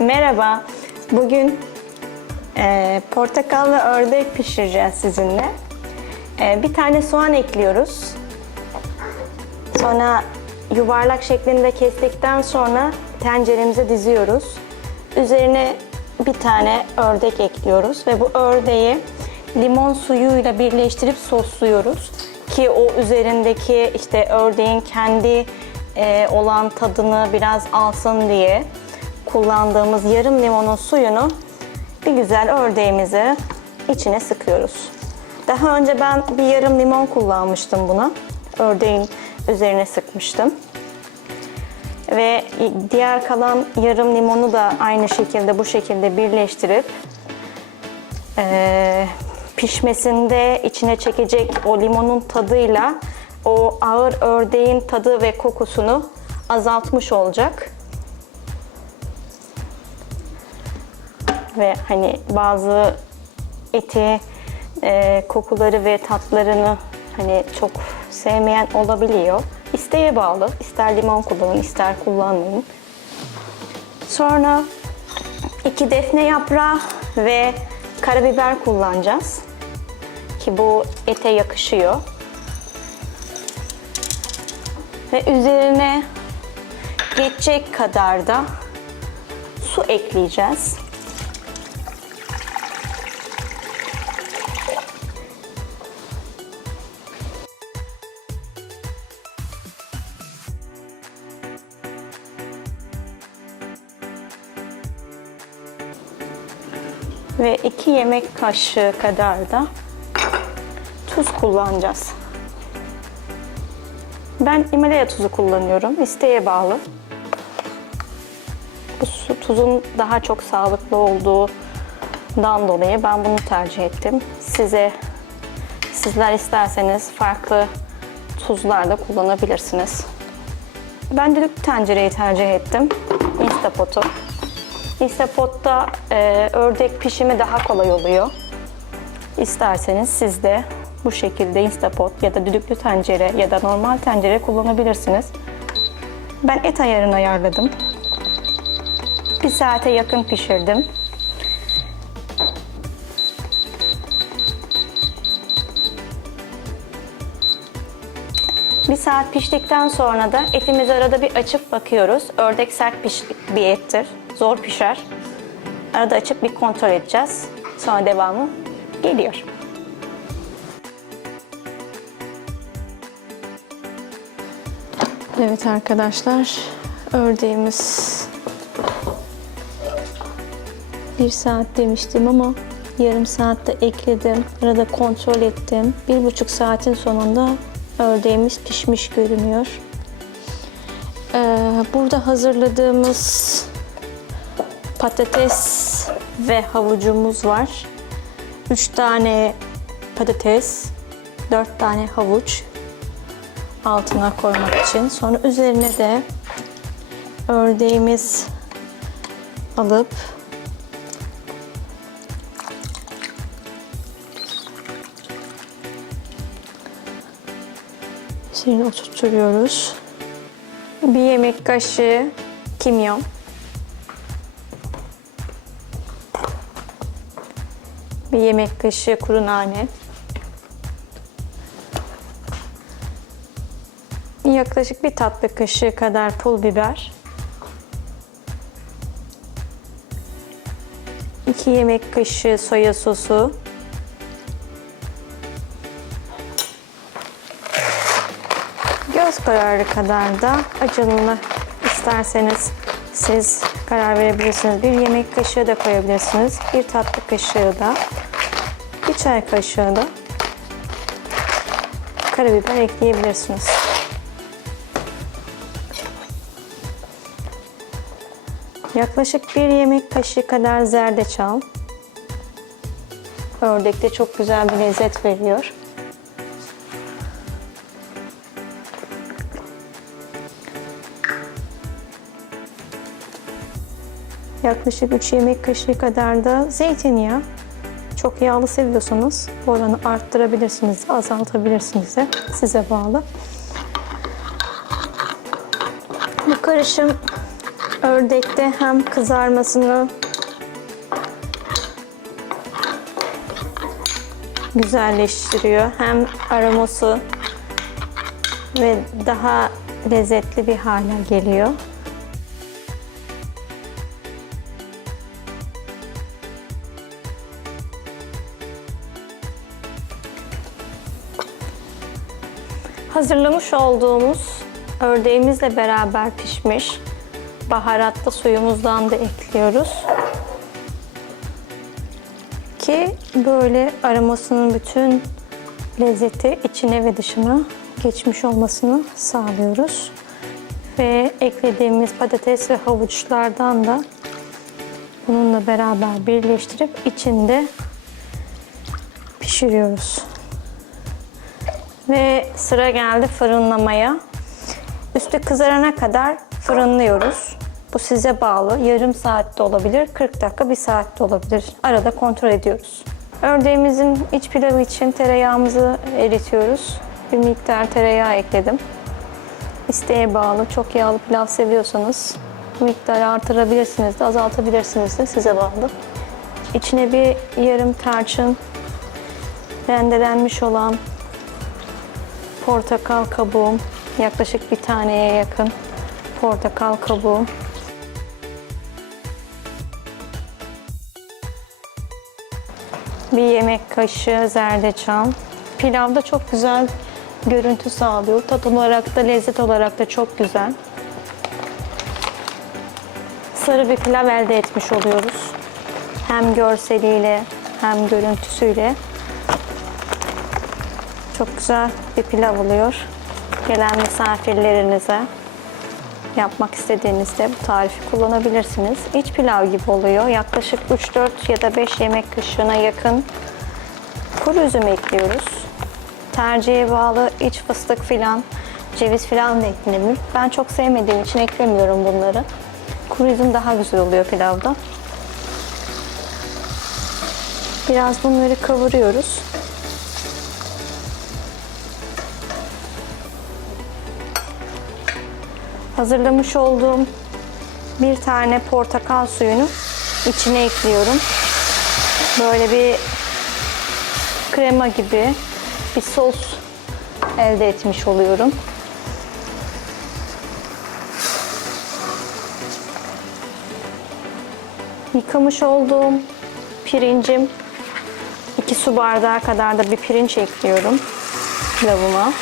Merhaba. Bugün e, portakallı ördek pişireceğiz sizinle. E, bir tane soğan ekliyoruz. Sonra yuvarlak şeklinde kestikten sonra tenceremize diziyoruz. Üzerine bir tane ördek ekliyoruz ve bu ördeği limon suyuyla birleştirip sosluyoruz ki o üzerindeki işte ördeğin kendi e, olan tadını biraz alsın diye kullandığımız yarım limonun suyunu bir güzel ördeğimizi içine sıkıyoruz. Daha önce ben bir yarım limon kullanmıştım buna. Ördeğin üzerine sıkmıştım. Ve diğer kalan yarım limonu da aynı şekilde bu şekilde birleştirip eee, pişmesinde içine çekecek o limonun tadıyla o ağır ördeğin tadı ve kokusunu azaltmış olacak. Ve hani bazı eti e, kokuları ve tatlarını hani çok sevmeyen olabiliyor. İsteğe bağlı. İster limon kullanın, ister kullanmayın. Sonra iki defne yaprağı ve karabiber kullanacağız. Ki bu ete yakışıyor. Ve üzerine geçecek kadar da su ekleyeceğiz. Ve 2 yemek kaşığı kadar da tuz kullanacağız. Ben Himalaya tuzu kullanıyorum. İsteğe bağlı. Bu su, tuzun daha çok sağlıklı olduğundan dolayı ben bunu tercih ettim. Size sizler isterseniz farklı tuzlar da kullanabilirsiniz. Ben düdük tencereyi tercih ettim. Instapot'u. Instapot'ta e, ördek pişimi daha kolay oluyor. İsterseniz siz de bu şekilde Instapot ya da düdüklü tencere ya da normal tencere kullanabilirsiniz. Ben et ayarını ayarladım. Bir saate yakın pişirdim. Bir saat piştikten sonra da etimizi arada bir açıp bakıyoruz. Ördek sert bir ettir. Zor pişer. Arada açıp bir kontrol edeceğiz. Sonra devamı geliyor. Evet arkadaşlar, ördeğimiz bir saat demiştim ama yarım saatte ekledim. Arada kontrol ettim. Bir buçuk saatin sonunda ördeğimiz pişmiş görünüyor. Ee, burada hazırladığımız patates ve havucumuz var. 3 tane patates, 4 tane havuç altına koymak için. Sonra üzerine de ördeğimiz alıp üzerine oturtuyoruz. Bir yemek kaşığı kimyon. Bir yemek kaşığı kuru nane. Yaklaşık bir tatlı kaşığı kadar pul biber. 2 yemek kaşığı soya sosu. Göz kararı kadar da acılığını isterseniz siz karar verebilirsiniz. Bir yemek kaşığı da koyabilirsiniz. Bir tatlı kaşığı da, çay kaşığı da karabiber ekleyebilirsiniz. Yaklaşık bir yemek kaşığı kadar zerdeçal. Ördekte çok güzel bir lezzet veriyor. Yaklaşık 3 yemek kaşığı kadar da zeytinyağı. Çok yağlı seviyorsanız bu oranı arttırabilirsiniz, azaltabilirsiniz de size bağlı. Bu karışım Ördekte hem kızarmasını güzelleştiriyor hem aroması ve daha lezzetli bir hale geliyor. Hazırlamış olduğumuz ördeğimizle beraber pişmiş baharatlı suyumuzdan da ekliyoruz. Ki böyle aromasının bütün lezzeti içine ve dışına geçmiş olmasını sağlıyoruz. Ve eklediğimiz patates ve havuçlardan da bununla beraber birleştirip içinde pişiriyoruz. Ve sıra geldi fırınlamaya. Üstü kızarana kadar fırınlıyoruz. Bu size bağlı. Yarım saat de olabilir, 40 dakika, 1 saat de olabilir. Arada kontrol ediyoruz. Ördeğimizin iç pilavı için tereyağımızı eritiyoruz. Bir miktar tereyağı ekledim. İsteğe bağlı. Çok yağlı pilav seviyorsanız miktarı artırabilirsiniz de azaltabilirsiniz de size bağlı. İçine bir yarım tarçın rendelenmiş olan portakal kabuğum, yaklaşık bir taneye yakın portakal kabuğu. Bir yemek kaşığı zerdeçal. Pilavda çok güzel görüntü sağlıyor. Tat olarak da lezzet olarak da çok güzel. Sarı bir pilav elde etmiş oluyoruz. Hem görseliyle hem görüntüsüyle çok güzel bir pilav oluyor. Gelen misafirlerinize yapmak istediğinizde bu tarifi kullanabilirsiniz. İç pilav gibi oluyor. Yaklaşık 3-4 ya da 5 yemek kaşığına yakın kuru üzüm ekliyoruz. Tercihe bağlı iç fıstık filan, ceviz filan da eklenebilir. Ben çok sevmediğim için eklemiyorum bunları. Kuru üzüm daha güzel oluyor pilavda. Biraz bunları kavuruyoruz. Hazırlamış olduğum bir tane portakal suyunu içine ekliyorum. Böyle bir krema gibi bir sos elde etmiş oluyorum. Yıkamış olduğum pirincim 2 su bardağı kadar da bir pirinç ekliyorum pilavıma.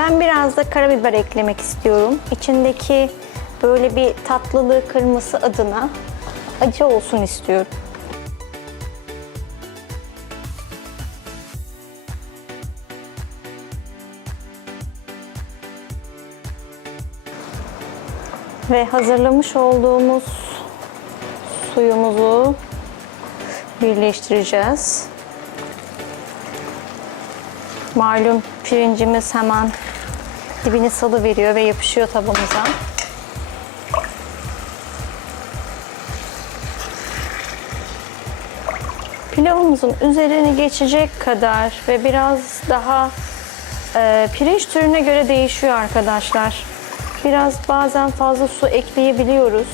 Ben biraz da karabiber eklemek istiyorum. İçindeki böyle bir tatlılığı kırması adına acı olsun istiyorum. Ve hazırlamış olduğumuz suyumuzu birleştireceğiz. Malum pirincimiz hemen dibini salı veriyor ve yapışıyor tabamıza. Pilavımızın üzerine geçecek kadar ve biraz daha e, pirinç türüne göre değişiyor arkadaşlar. Biraz bazen fazla su ekleyebiliyoruz.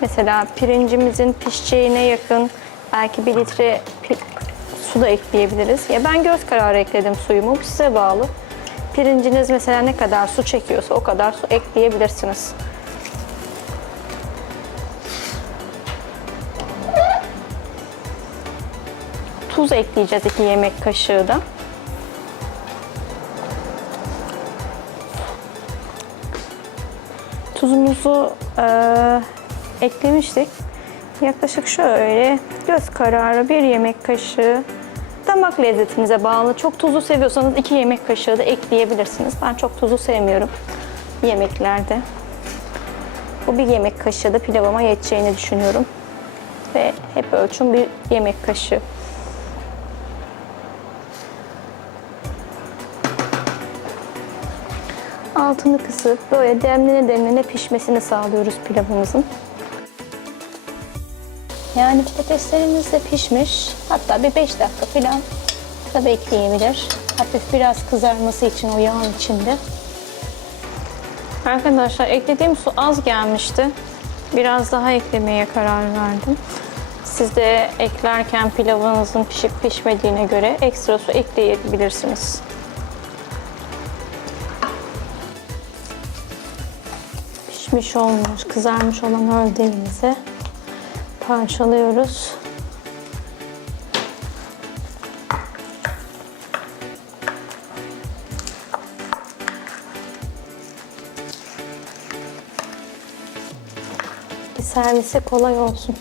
Mesela pirincimizin pişeceğine yakın belki bir litre su da ekleyebiliriz. Ya ben göz kararı ekledim suyumu. Bu size bağlı. Pirinciniz mesela ne kadar su çekiyorsa o kadar su ekleyebilirsiniz. Tuz ekleyeceğiz 2 yemek kaşığı da. Tuzumuzu eee, eklemiştik. Yaklaşık şöyle göz kararı bir yemek kaşığı damak lezzetinize bağlı. Çok tuzlu seviyorsanız iki yemek kaşığı da ekleyebilirsiniz. Ben çok tuzlu sevmiyorum yemeklerde. Bu bir yemek kaşığı da pilavıma yeteceğini düşünüyorum. Ve hep ölçüm bir yemek kaşığı. altını kısıp böyle demlene demlene pişmesini sağlıyoruz pilavımızın. Yani patateslerimiz de pişmiş. Hatta bir 5 dakika falan da bekleyebilir. Hafif biraz kızarması için o yağın içinde. Arkadaşlar eklediğim su az gelmişti. Biraz daha eklemeye karar verdim. Siz de eklerken pilavınızın pişip pişmediğine göre ekstra su ekleyebilirsiniz. Pişmiş olmuş, kızarmış olan ördeğimizi parçalıyoruz. Bir servise kolay olsun.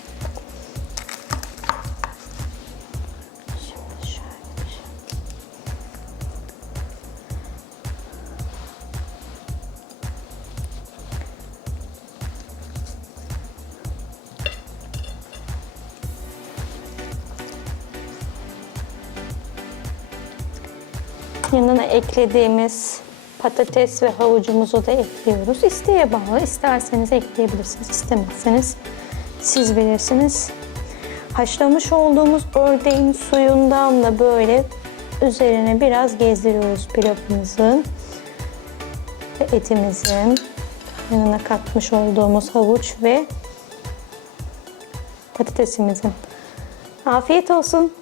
Yanına eklediğimiz patates ve havucumuzu da ekliyoruz. İsteğe bağlı. İsterseniz ekleyebilirsiniz. istemezseniz siz bilirsiniz. Haşlamış olduğumuz ördeğin suyundan da böyle üzerine biraz gezdiriyoruz pilavımızın ve etimizin. Yanına katmış olduğumuz havuç ve patatesimizin. Afiyet olsun.